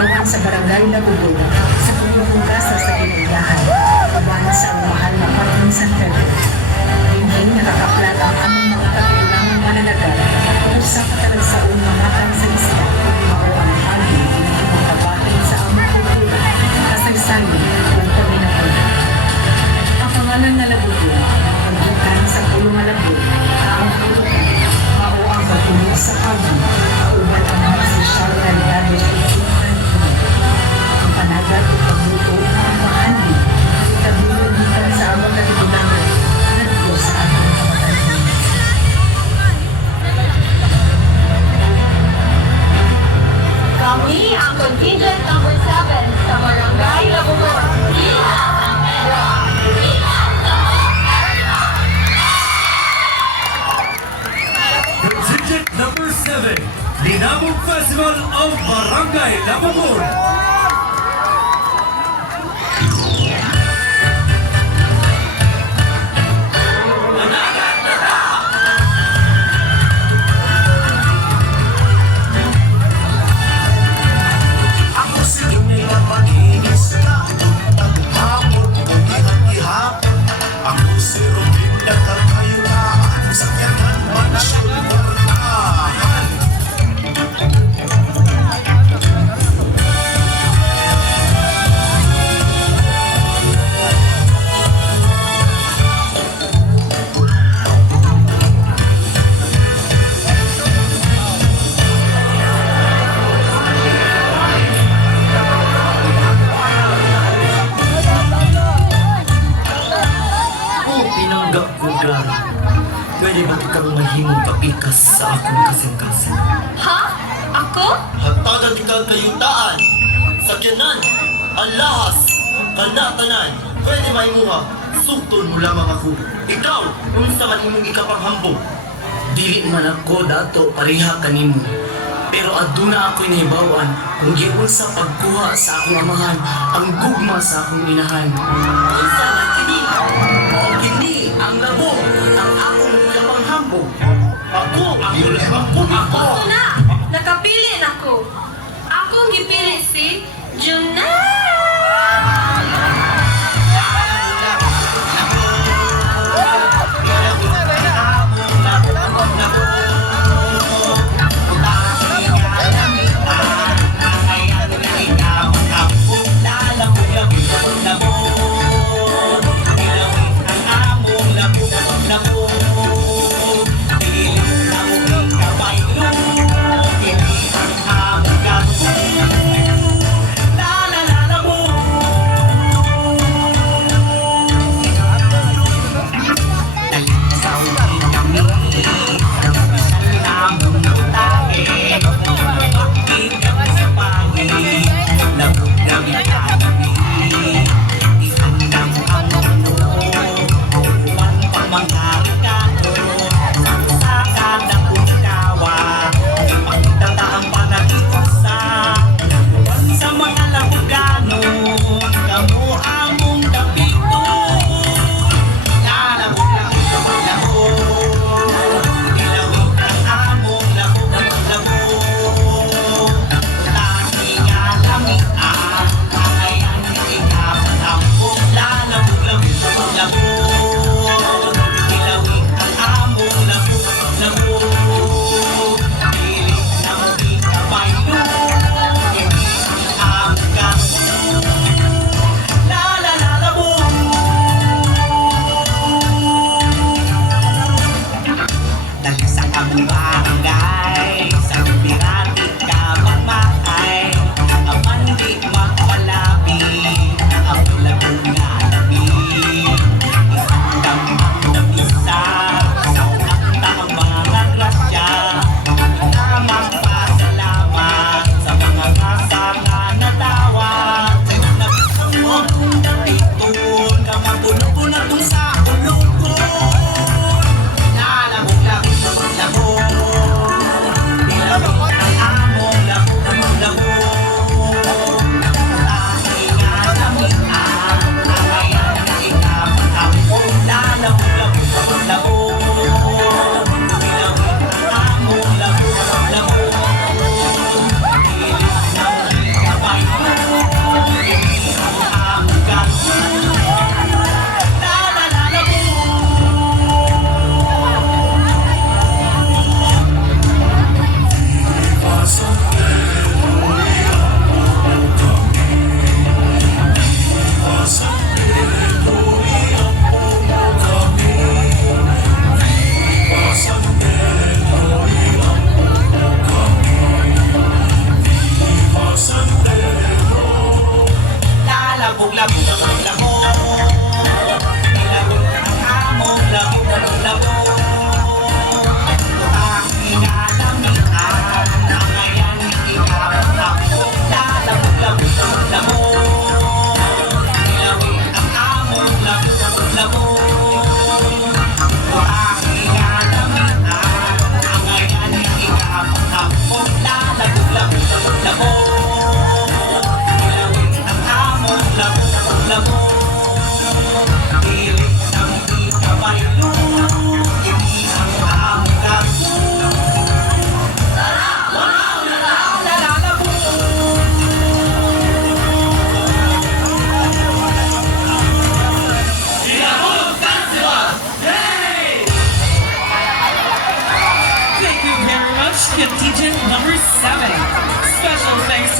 Iyawan sa barangay Labubog sa pumupugas sa Ginagahan, pagana sa mahal na Parking San Pedro. Hindi nakakaplat ang among mga kakilangang mananagal kung sa katalagsaon na matang sa isla o ang hali na tumatabahin sa among kultura, kasaysayan o kombinasyon. Ang pangalan na Labubog, pagkikan sa pulong Labubog, ang kultura, mao ang pagtunog sa hagi, kauban ang mga sosyal na ligado sa isipan ang panagat o pagluto ng mahali, itabilog gitan sa among katigulangan, nagpo sa atong kamatanan. Kami ang contingent number 7 sa Barangay Labubor. Contingent number 7, Linamog Festival of Barangay Labubor. Ako si Dunay na pag-inis ka, hapon ko ihap-ihap. Ako si Robin na kakayulaan, sa kyanan mansyulwartahan. Pinanggap ko lang. Pwede ba kang mahimong papikas sa akong kasing-kasing? Ha? Ako? Hatagan ikaw kayutaan, sakyanan, alahas, kanatanan. Pwede maimuha, sugton mo lamang ako. Ikaw, unsa man imong ikapanghambog. Dili man ako dato pareha kanimo. Pero aduna ako'y nahibawan kung giun sa pagkuha sa akong amahan ang gugma sa akong inahan. Unsa man kini? Mao kini ang labo ang akong kapanghambog. Ako ang ulampog ako. Ito na! Nakapili na ko. Akong gipili si Junay! La la contingent number 7. Special thanks to